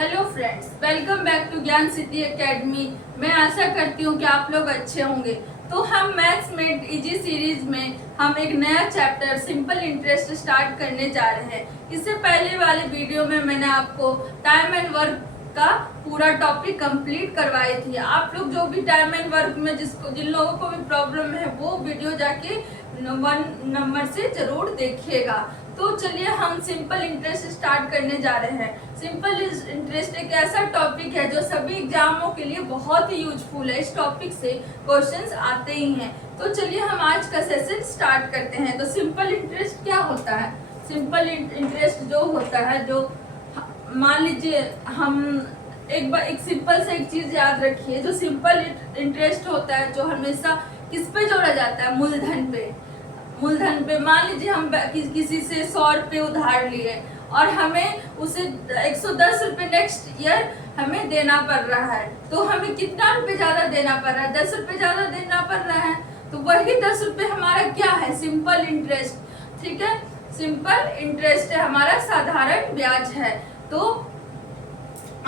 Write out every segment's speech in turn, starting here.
Hello friends, welcome back to Gyan Siddhi academy. मैं आशा करती हूँ कि आप लोग अच्छे होंगे। तो हम मैथ्स मेड इजी सीरीज में हम एक नया चैप्टर सिंपल इंटरेस्ट स्टार्ट करने जा रहे हैं। इससे पहले वाले वीडियो में मैंने आपको टाइम एंड वर्क का पूरा टॉपिक कंप्लीट करवाई थी। आप लोग जो भी टाइम एंड वर्क में जिन लोगों को भी प्रॉब्लम है वो वीडियो जाके 1 नंबर से जरूर देखिएगा। तो चलिए हम सिंपल इंटरेस्ट स्टार्ट करने जा रहे हैं। सिंपल इंटरेस्ट एक ऐसा टॉपिक है जो सभी एग्जामों के लिए बहुत ही यूजफुल है। इस टॉपिक से क्वेश्चंस आते ही हैं। तो चलिए हम आज का सेशन स्टार्ट करते हैं। तो सिंपल इंटरेस्ट क्या होता है? सिंपल इंटरेस्ट जो होता है, जो मान लीजिए हम एक सिंपल से एक चीज याद रखिए। जो सिंपल इंटरेस्ट होता है जो हमेशा किस पे जोड़ा जाता है? मूलधन पे। मूलधन पे मान लीजिए हम किसी से 100 रुपये उधार लिए और हमें उसे 110 रुपये नेक्स्ट ईयर हमें देना पड़ रहा है। तो हमें कितना रुपए ज्यादा देना पड़ रहा है? 10 रुपये ज्यादा देना पड़ रहा है। तो वही 10 रुपये हमारा क्या है? Simple interest. ठीक है, सिंपल इंटरेस्ट है हमारा, साधारण ब्याज है। तो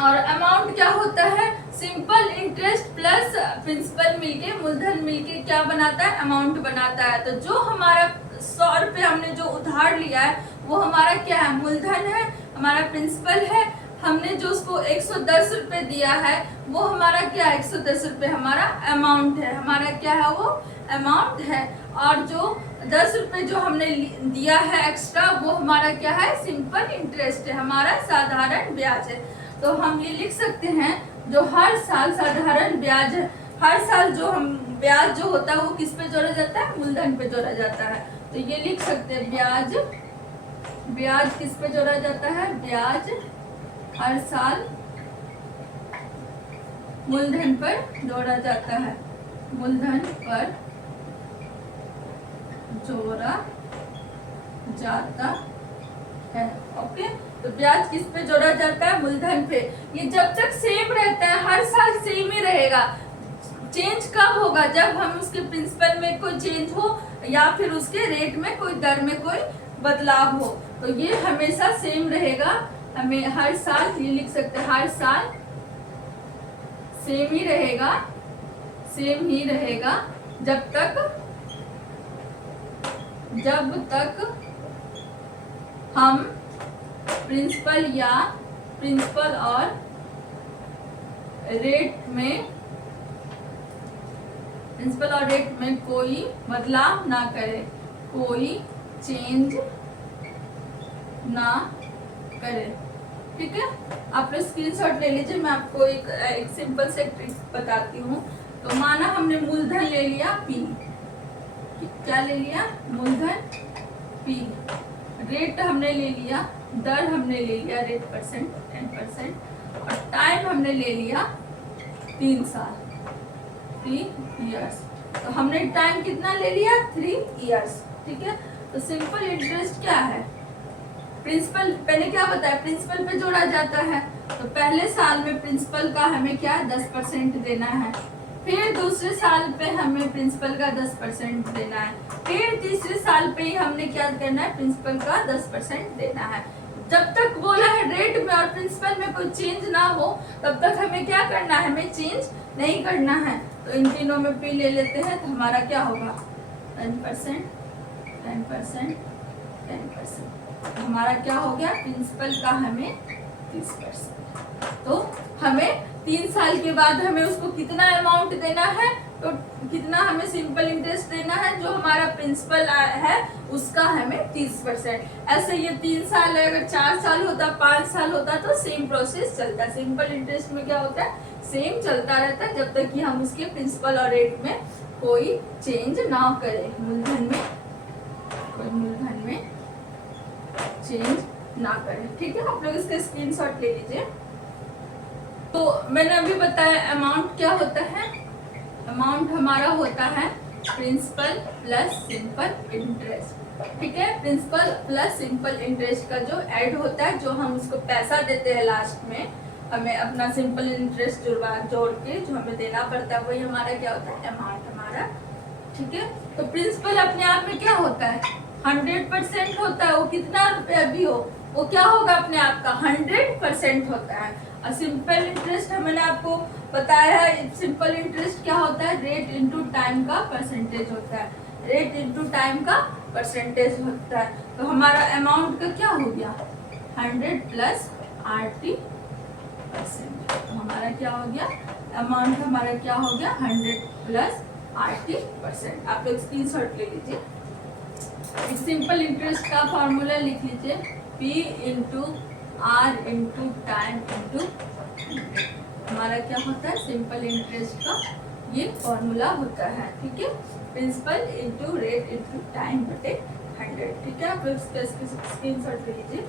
और अमाउंट क्या होता है? सिंपल इंटरेस्ट प्लस प्रिंसिपल मिलके, मूलधन मिलके क्या बनाता है? अमाउंट बनाता है। तो जो हमारा 100 रुपये हमने जो उधार लिया है वो हमारा क्या है? मूलधन है, हमारा प्रिंसिपल है। हमने जो उसको 110 रुपये दिया है वो हमारा क्या है? 110 रुपये हमारा अमाउंट है। हमारा क्या है? वो अमाउंट है। और जो 10 रुपये जो हमने दिया है एक्स्ट्रा वो हमारा क्या है? सिंपल इंटरेस्ट है, हमारा साधारण ब्याज है। तो हम ये लिख सकते हैं जो हर साल साधारण ब्याज, हर साल जो हम ब्याज जो होता है वो किस पे जोड़ा जाता है? मूलधन पे जोड़ा जाता है। तो ये लिख सकते हैं ब्याज किस पे जोड़ा जाता है? ब्याज हर साल मूलधन पर जोड़ा जाता है। मूलधन पर जोड़ा जाता है। ओके, तो ब्याज किस पे जोड़ा जाता है? मूलधन पे। ये जब तक सेम रहता है, हर साल सेम ही रहेगा। चेंज कब होगा? जब हम उसके प्रिंसिपल में कोई चेंज हो या फिर उसके रेट में कोई दर में कोई बदलाव हो। तो ये हमेशा सेम रहेगा। हमें हर साल ये लिख सकते हैं, हर साल सेम ही रहेगा, सेम ही रहेगा जब तक हम प्रिंसिपल और रेट में कोई बदलाव ना करे, कोई चेंज ना करे। ठीक है, आप लोग स्क्रीनशॉट ले लीजिए। मैं आपको एक सिंपल से ट्रिक बताती हूँ। तो माना हमने मूलधन ले लिया P। क्या ले लिया? मूलधन P। रेट हमने ले लिया, दर हमने ले लिया रेट परसेंट 10%, और टाइम हमने ले लिया 3 साल, 3 इयर्स। तो हमने टाइम कितना ले लिया? 3 इयर्स। ठीक है, तो सिंपल इंटरेस्ट क्या है? प्रिंसिपल पहले क्या बताया? प्रिंसिपल पे जोड़ा जाता है। तो पहले साल में प्रिंसिपल का हमें क्या है? 10% देना है। फिर दूसरे साल पे हमें प्रिंसिपल का 10% देना है। फिर तीसरे साल पे ही हमने क्या करना है? प्रिंसिपल का 10% देना है। जब तक बोला है रेट में और प्रिंसिपल में कोई चेंज ना हो तब तक हमें क्या करना है? हमें चेंज नहीं करना है। तो इन तीनों में P ले लेते हैं तो हमारा क्या होगा? 10%, 10%, 10%। हमारा क्या हो गया? प्रिंसिपल का हमें 30%। तो हमें 3 साल के बाद हमें उसको कितना अमाउंट देना है? तो कितना हमें सिंपल इंटरेस्ट देना है? जो हमारा प्रिंसिपल है उसका हमें 30%। ऐसे ये 3 साल है, अगर 4 साल होता, 5 साल होता तो सेम प्रोसेस चलता। सिंपल इंटरेस्ट में क्या होता है? सेम चलता रहता है जब तक कि हम उसके प्रिंसिपल और रेट में कोई चेंज ना करें। मूलधन में चेंज ना करें। ठीक है, आप लोग इसका स्क्रीनशॉट ले लीजिए। तो मैंने अभी बताया अमाउंट क्या होता है? अमाउंट हमारा होता है प्रिंसिपल प्लस सिंपल इंटरेस्ट। ठीक है, प्रिंसिपल प्लस सिंपल इंटरेस्ट का जो ऐड होता है, जो हम उसको पैसा देते हैं लास्ट में, हमें अपना सिंपल इंटरेस्ट जोड़ के जो हमें देना पड़ता है वही हमारा क्या होता है? अमाउंट हमारा। ठीक है, तो प्रिंसिपल अपने आप में क्या होता है? 100% होता है। वो कितना रुपया भी हो, वो क्या होगा अपने आप का 100% होता है। और सिंपल इंटरेस्ट मैंने आपको बताया है, सिंपल इंटरेस्ट क्या होता है, रेट इनटू टाइम का परसेंटेज होता है, रेट इनटू टाइम का परसेंटेज होता है। तो हमारा अमाउंट का क्या हो गया 100 प्लस RT%। तो हमारा क्या हो गया अमाउंट, हमारा क्या हो गया 100 प्लस RT%। आप लोग स्क्रीनशॉट ले लीजिए। एक सिंपल इंटरेस्ट का फॉर्मूला लिख लीजिए, P into R into time into 100। हमारा क्या होता है सिंपल इंटरेस्ट का ये फॉर्मूला होता है, ठीक है, principal into rate into time बटे 100, ठीक है। आप स्क्रीनशॉट ले लीजिए।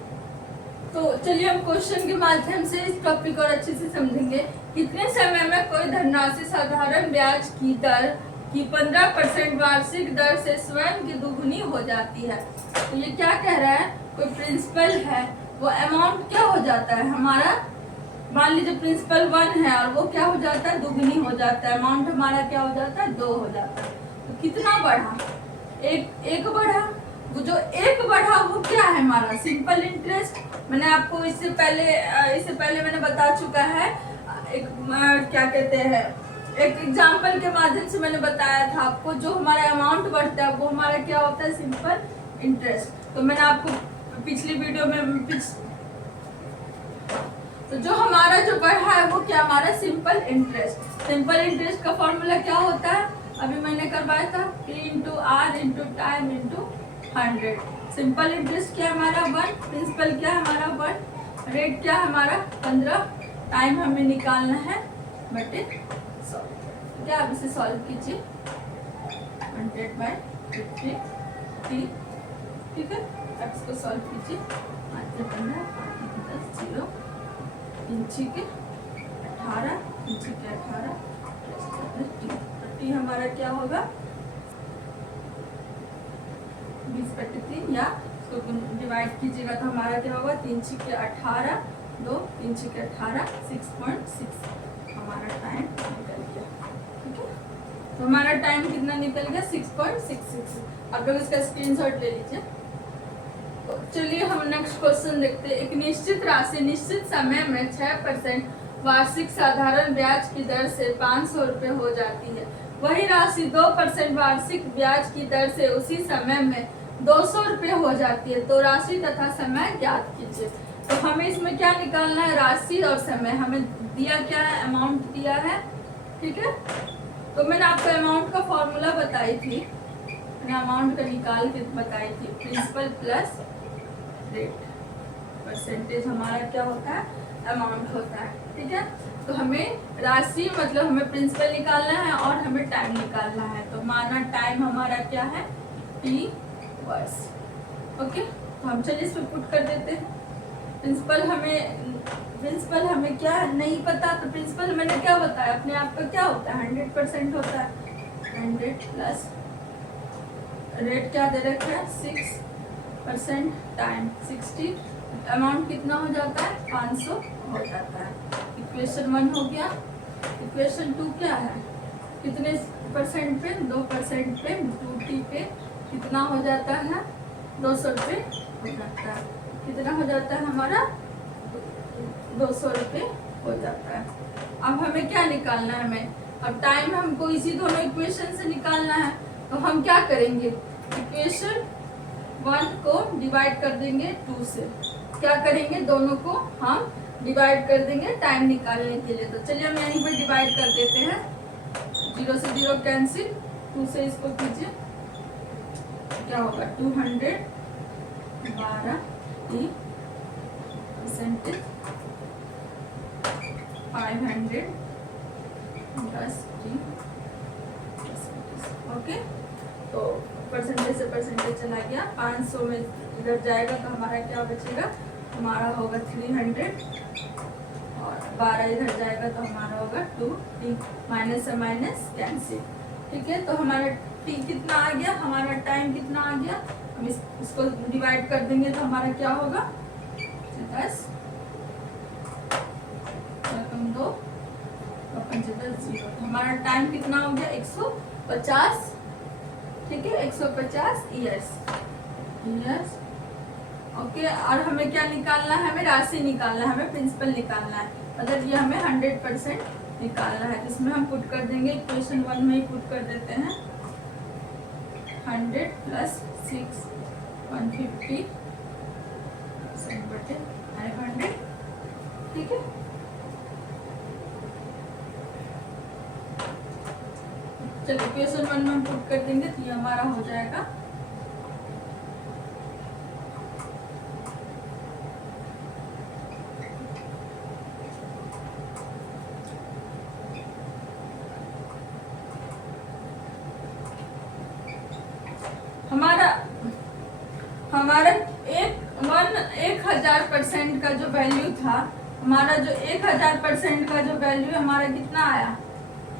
तो चलिए हम क्वेश्चन के माध्यम से इस टॉपिक और अच्छे से समझेंगे। कितने समय में कोई धनराशि साधारण ब्याज की दर की 15% वार्षिक दर से स्वयं की दुगुनी हो जाती है। तो ये क्या कह रहा है, कोई प्रिंसिपल है, वो अमाउंट क्या हो जाता है हमारा, मान लीजिए प्रिंसिपल 1 है और वो क्या हो जाता है दुगुनी हो जाता है, अमाउंट हमारा क्या हो जाता है 2 हो जाता है। तो कितना बढ़ा, एक बढ़ा। वो जो एक बढ़ा वो क्या है हमारा सिंपल इंटरेस्ट। मैंने आपको इससे पहले मैंने बता चुका है, एक क्या कहते हैं, एक एग्जाम्पल के माध्यम से मैंने बताया था आपको, जो हमारा अमाउंट बढ़ता है वो हमारा क्या होता है सिंपल इंटरेस्ट। तो मैंने आपको पिछली वीडियो में तो जो हमारा जो बढ़ा है वो क्या हमारा सिंपल इंटरेस्ट। सिंपल इंटरेस्ट का फॉर्मूला क्या होता है, अभी मैंने करवाया था, P into R into time into 100। Simple interest क्या हमारा 1, प्रिंसिपल क्या हमारा 1, रेट क्या हमारा 15, टाइम हमें निकालना है बटे 100। क्या आप इसे सॉल्व कीजिए 100/50, ठीक है। आप इसको सॉल्व कीजिए, 0 इंची के 18 इंची के 18 टी हमारा क्या होगा 20/3, या इसको डिवाइड कीजिएगा तो हमारा क्या होगा 3 इंची के 18, 2 इंची के 18, 6.6 हमारा टाइम निकल गया, ठीक है। तो हमारा टाइम कितना निकल गया 6.66। आप लोग इसका स्क्रीनशॉट ले लीजिए। तो चलिए हम नेक्स्ट क्वेश्चन देखते हैं। एक निश्चित राशि निश्चित समय में 6% वार्षिक साधारण ब्याज की दर से 500 रुपये हो जाती है। वही राशि 2% वार्षिक ब्याज की दर से उसी समय में 200 रुपये हो जाती है। तो राशि तथा समय ज्ञात कीजिए। तो हमें इसमें क्या निकालना है, राशि और समय। हमें दिया क्या है, अमाउंट दिया है, ठीक है। तो मैंने आपको अमाउंट का फॉर्मूला बताई थी, मैंने अमाउंट का निकाल के बताई थी, प्रिंसिपल प्लस रेट, परसेंटेज हमारा क्या होता है अमाउंट होता है, ठीक है। तो हमें राशि मतलब हमें प्रिंसिपल निकालना है और हमें टाइम निकालना है। तो माना टाइम हमारा क्या है T वर्स, ओके। तो हम चलिए इस पर पुट कर देते हैं। प्रिंसिपल हमें क्या नहीं पता, तो प्रिंसिपल मैंने क्या बताया अपने आप का क्या होता है 100% होता है। 100 प्लस रेट क्या दे रखा है 6% टाइम 60, अमाउंट कितना हो जाता है 500 हो जाता है। इक्वेशन 1 हो गया। इक्वेशन 2 क्या है, कितने परसेंट पे 2% पे 2T पे कितना हो जाता है 200 रुपये हो जाता है। कितना हो जाता है हमारा 200 रुपये हो जाता है। अब हमें क्या निकालना है, हमें अब टाइम हमको इसी दोनों इक्वेशन से निकालना है। तो हम क्या करेंगे, इक्वेशन 1 को डिवाइड कर देंगे 2 से, क्या करेंगे दोनों को हम डिवाइड कर देंगे टाइम निकालने के लिए। तो चलिए हम यहीं पर डिवाइड कर देते हैं, 0 से 0 कैंसिल, 2 से इसको कीजिए, क्या होगा 200 12 T percentage 500 10 T percentage, okay. तो परसेंटेज से परसेंटेज चला गया, 500 में इधर जाएगा तो हमारा क्या बचेगा, हमारा होगा 300 और 12 इधर जाएगा तो हमारा होगा 2T, माइनस से माइनस कैंसिल, ठीक है। तो हमारा T कितना आ गया, हमारा टाइम कितना आ गया, हम इसको डिवाइड कर देंगे तो हमारा क्या होगा 10 2 0। हमारा टाइम कितना हो गया 150, ठीक है, 150 ईयर्स ओके, और हमें क्या निकालना है, हमें राशि निकालना है, हमें प्रिंसिपल निकालना है, मतलब ये हमें 100% निकालना है। इसमें हम पुट कर देंगे, इक्वेशन 1 में ही पुट कर देते हैं 100 + 6 150 बटे 500, ठीक है। चलो इक्वेशन 1 में हम पुट कर देंगे तो ये हमारा हो जाएगा हमारा 1000% का जो वैल्यू था, हमारा जो 1000% का जो वैल्यू हमारा कितना आया,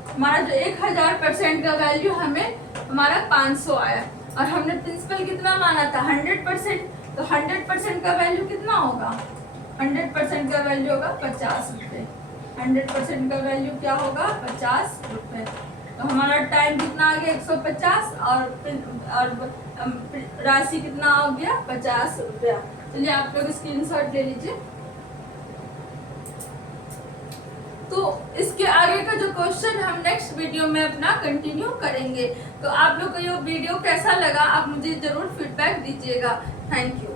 हमारा जो 1000% का वैल्यू हमारा 500 आया, और हमने प्रिंसिपल कितना माना था 100%, तो 100% का वैल्यू कितना होगा, 100% का वैल्यू होगा 50 रुपये। 100% का वैल्यू क्या होगा 50 रुपये। तो हमारा टाइम कितना आ गया 150 और राशि कितना हो गया 50 रुपया। चलिए आप लोग स्क्रीनशॉट ले लीजिए। तो इसके आगे का जो क्वेश्चन हम नेक्स्ट वीडियो में अपना कंटिन्यू करेंगे। तो आप लोग को ये वीडियो कैसा लगा आप मुझे जरूर फीडबैक दीजिएगा। Thank you.